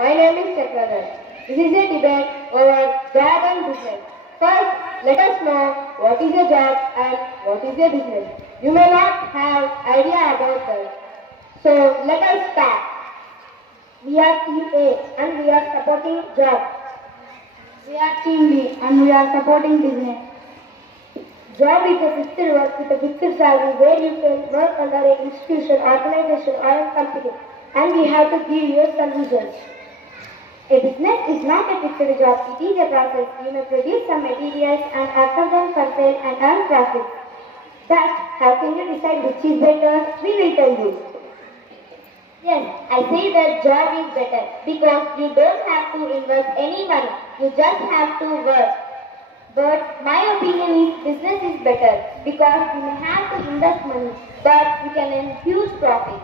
My name is Chakradhar. This is a debate over job and business. First, let us know what is a job and what is a business. You may not have idea about that. So let us start. We are Team A and we are supporting job. We are Team B and we are supporting business. Job is a fixed work with a fixed salary where you can work under an institution, organization or a company and we have to give you some results. A business is not a fixed job, it is a process. You may produce some materials and offer them for sale and earn profit. But how can you decide which is better? We will tell you. Yes, I say that job is better because you don't have to invest any money. You just have to work. But my opinion is business is better because you may have to invest money, but you can earn huge profits.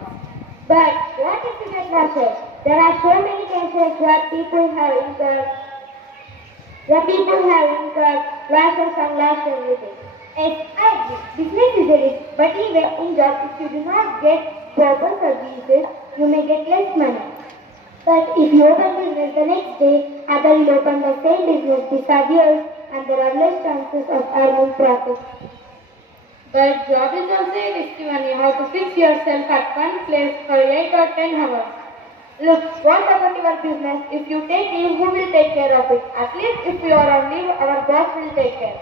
But what if you get losses? There are so many cases where people have incurred losses and lost everything. Yes, I agree. Business is a risk, but even in job, if you do not get proper services, you may get less money. But if you open business the next day, other will open the same business beside yours, and there are less chances of earning profit. But job is also a risky one. You have to fix yourself at one place for 8 or 10 hours. Look, what about your business? If you take leave, who will take care of it? At least if you are on leave, our boss will take care.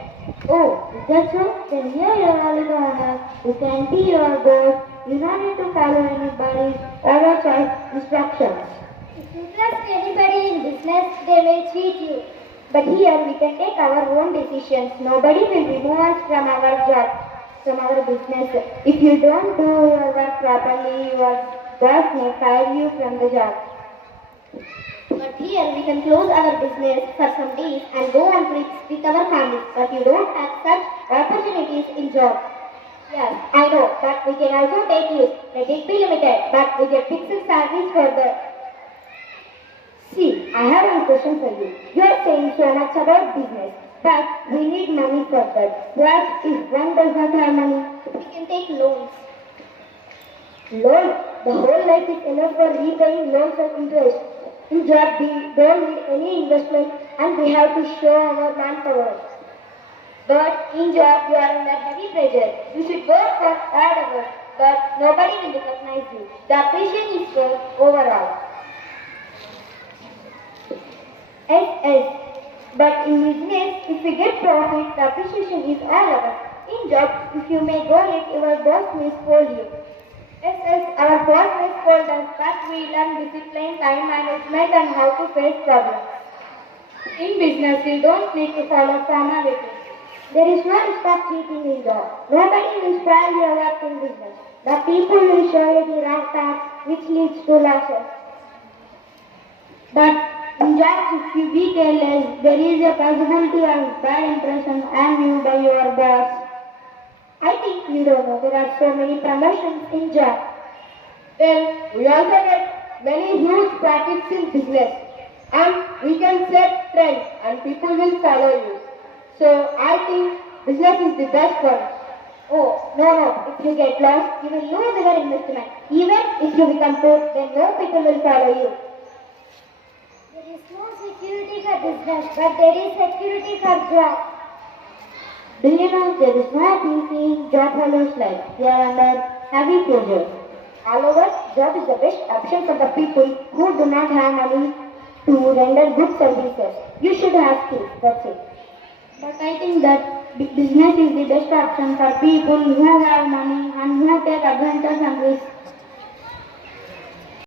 Oh, is that so? Then here you are only the owner. You can be your boss. You don't need to follow anybody's orders or instructions. If you trust anybody in business, they may cheat you. But here we can take our own decisions. Nobody will remove us from our job, from our business. If you don't do your work properly, your boss may fire you from the job. But here we can close our business for some days and go on trips with our families. But you don't have such opportunities in job. Yes, I know, but we can also take leave. Let it be limited, but we get fixed salaries for that. See, I have one question for you. You are saying so much about business, but we need money for that. What if one does not have money? We can take loans. Loan? The whole life is enough for repaying loans and interest. In job, we don't need any investment and we have to show our manpower. But in job, you are under heavy pressure. You should work for odd hours, but nobody will recognize you. The appreciation is good overall. Yes. But in business, if we get profit, the appreciation is all ours. In job, if you make go late, your boss may scold you. Yes, our boss may scold us, but we learn discipline, time management and how to face problems. In business, you don't need to follow formalities. There is no risk of cheating in job. Nobody will spoil your work in business. The people will show you the wrong path, which leads to losses. But in jobs, if you be careless, there is a possibility of bad impression on you by your boss. I think you don't know there are so many promotions in job. Then we also get many huge profits in business and we can set trends and people will follow you. So I think business is the best one. Oh, no. If you get lost, you will lose your investment. Even if you become poor, then no people will follow you. There is no security for business, but there is security for job. Do you know there is no peace in job holders' life? They are under heavy pressure. However, job is the best option for the people who do not have money to render good services. You should have skills, that's it. But I think that business is the best option for people who have money and who take advantage and risks.